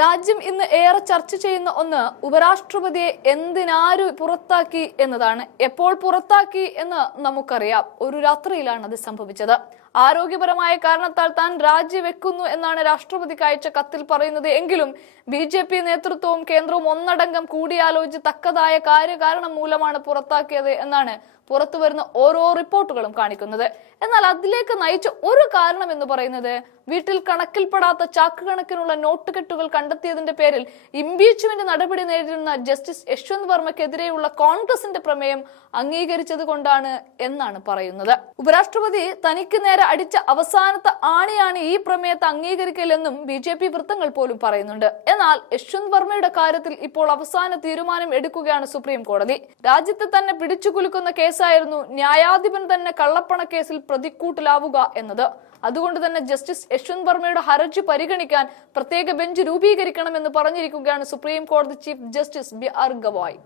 രാജ്യം ഇന്ന് ഏറെ ചർച്ച ചെയ്യുന്ന ഒന്ന് ഉപരാഷ്ട്രപതിയെ എന്തിനാര് പുറത്താക്കി എന്നതാണ്. എപ്പോൾ പുറത്താക്കി എന്ന് നമുക്കറിയാം. ഒരു രാത്രിയിലാണ് അത് സംഭവിച്ചത്. ആരോഗ്യപരമായ കാരണത്താൽ താൻ രാജിവെക്കുന്നു എന്നാണ് രാഷ്ട്രപതിക്ക് അയച്ച കത്തിൽ പറയുന്നത്. എങ്കിലും ബി ജെ പി നേതൃത്വവും കേന്ദ്രവും ഒന്നടങ്കം കൂടിയാലോചിച്ച് തക്കതായ കാര്യകാരണം മൂലമാണ് പുറത്താക്കിയത് എന്നാണ് പുറത്തുവരുന്ന ഓരോ റിപ്പോർട്ടുകളും കാണിക്കുന്നത്. എന്നാൽ അതിലേക്ക് നയിച്ച ഒരു കാരണം എന്ന് പറയുന്നത് വീട്ടിൽ കണക്കിൽപ്പെടാത്ത ചാക്ക് കണക്കിനുള്ള നോട്ട് കെട്ടുകൾ കണ്ടെത്തിയതിന്റെ പേരിൽ ഇംപീച്ച്മെന്റ് നടപടി നേരിടുന്ന ജസ്റ്റിസ് യശ്വന്ത് വർമ്മക്കെതിരെയുള്ള കോൺഗ്രസിന്റെ പ്രമേയം അംഗീകരിച്ചത് കൊണ്ടാണ് എന്നാണ് പറയുന്നത്. ഉപരാഷ്ട്രപതി തനിക്ക് നേരെ അടിച്ച അവസാനത്തെ ആണിയാണ് ഈ പ്രമേയത്തെ അംഗീകരിക്കില്ലെന്നും ബി ജെ പി വൃത്തങ്ങൾ പോലും പറയുന്നുണ്ട്. എന്നാൽ യശ്വന്ത് വർമ്മയുടെ കാര്യത്തിൽ ഇപ്പോൾ അവസാന തീരുമാനം എടുക്കുകയാണ് സുപ്രീം കോടതി. രാജ്യത്തെ തന്നെ പിടിച്ചുകുലുക്കുന്ന കേസായിരുന്നു ന്യായാധിപൻ തന്നെ കള്ളപ്പണ കേസിൽ പ്രതിക്കൂട്ടിലാവുക എന്നത്. അതുകൊണ്ട് തന്നെ ജസ്റ്റിസ് യശ്വന്ത് വർമ്മയുടെ ഹർജി പരിഗണിക്കാൻ പ്രത്യേക ബെഞ്ച് രൂപീകരിക്കണമെന്ന് പറഞ്ഞിരിക്കുകയാണ് സുപ്രീം കോടതി chief justice B R Gavai.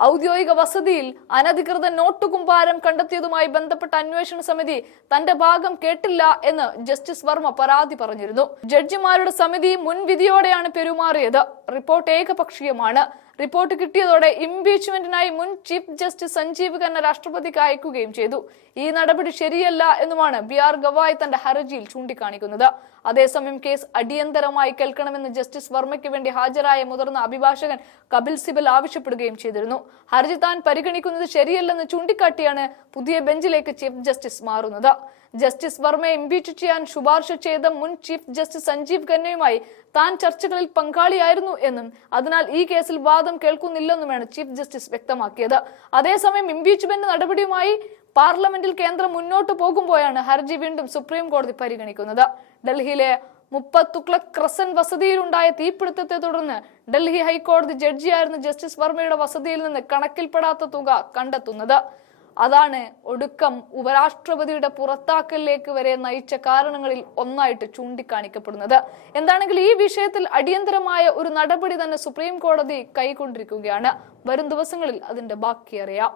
ഔദ്യോഗിക വസതിയിൽ അനധികൃത നോട്ട് കുമ്പാരം കണ്ടെത്തിയതുമായി ബന്ധപ്പെട്ട അന്വേഷണ സമിതി തന്റെ ഭാഗം കേട്ടില്ല എന്ന് ജസ്റ്റിസ് വർമ്മ പരാതി പറഞ്ഞിരുന്നു. ജഡ്ജിമാരുടെ സമിതി മുൻവിധിയോടെയാണ് പെരുമാറിയത്. റിപ്പോർട്ട് ഏകപക്ഷീയമാണ്. റിപ്പോർട്ട് കിട്ടിയതോടെ ഇംപീച്ച്മെന്റിനായി മുൻ ചീഫ് ജസ്റ്റിസ് സഞ്ജീവ് ഖന്ന രാഷ്ട്രപതിക്ക് അയക്കുകയും ചെയ്തു. ഈ നടപടി ശരിയല്ല എന്നുമാണ് ബി ആർ ഗവായ് തന്റെ ഹർജിയിൽ ചൂണ്ടിക്കാണിക്കുന്നത്. അതേസമയം കേസ് അടിയന്തരമായി കേൾക്കണമെന്ന് ജസ്റ്റിസ് വർമ്മയ്ക്ക് വേണ്ടി ഹാജരായ മുതിർന്ന അഭിഭാഷകൻ കപിൽ സിബൽ ആവശ്യപ്പെടുകയും ചെയ്തിരുന്നു. ഹർജി താൻ പരിഗണിക്കുന്നത് ശരിയല്ലെന്ന് ചൂണ്ടിക്കാട്ടിയാണ് പുതിയ ബെഞ്ചിലേക്ക് ചീഫ് ജസ്റ്റിസ് മാറുന്നത്. ജസ്റ്റിസ് വർമ്മയെ ഇംപീച്ച് ചെയ്യാൻ ശുപാർശ ചെയ്ത മുൻ ചീഫ് ജസ്റ്റിസ് സഞ്ജീവ് ഖന്നയുമായി താൻ ചർച്ചകളിൽ പങ്കാളിയായിരുന്നു എന്നും അതിനാൽ ഈ കേസിൽ വാദം കേൾക്കുന്നില്ലെന്നുമാണ് ചീഫ് ജസ്റ്റിസ് വ്യക്തമാക്കിയത്. അതേസമയം ഇംപീച്ച്മെന്റ് നടപടിയുമായി പാർലമെന്റിൽ കേന്ദ്രം മുന്നോട്ട് പോകുമ്പോഴാണ് ഹർജി വീണ്ടും സുപ്രീം കോടതി പരിഗണിക്കുന്നത്. ഡൽഹിയിലെ മുപ്പത് തുക്ലക് ക്രസൻ വസതിയിലുണ്ടായ തീപിടുത്തത്തെ തുടർന്ന് ഡൽഹി ഹൈക്കോടതി ജഡ്ജിയായിരുന്ന ജസ്റ്റിസ് വർമ്മയുടെ വസതിയിൽ നിന്ന് കണക്കിൽപ്പെടാത്ത തുക കണ്ടെത്തുന്നത്. അതാണ് ഒടുക്കം ഉപരാഷ്ട്രപതിയുടെ പുറത്താക്കലിലേക്ക് വരെ നയിച്ച കാരണങ്ങളിൽ ഒന്നായിട്ട് ചൂണ്ടിക്കാണിക്കപ്പെടുന്നത്. എന്താണെങ്കിൽ ഈ വിഷയത്തിൽ അടിയന്തരമായ ഒരു നടപടി തന്നെ സുപ്രീം കോടതി കൈക്കൊണ്ടിരിക്കുകയാണ്. വരും ദിവസങ്ങളിൽ അതിന്റെ ബാക്കി അറിയാം.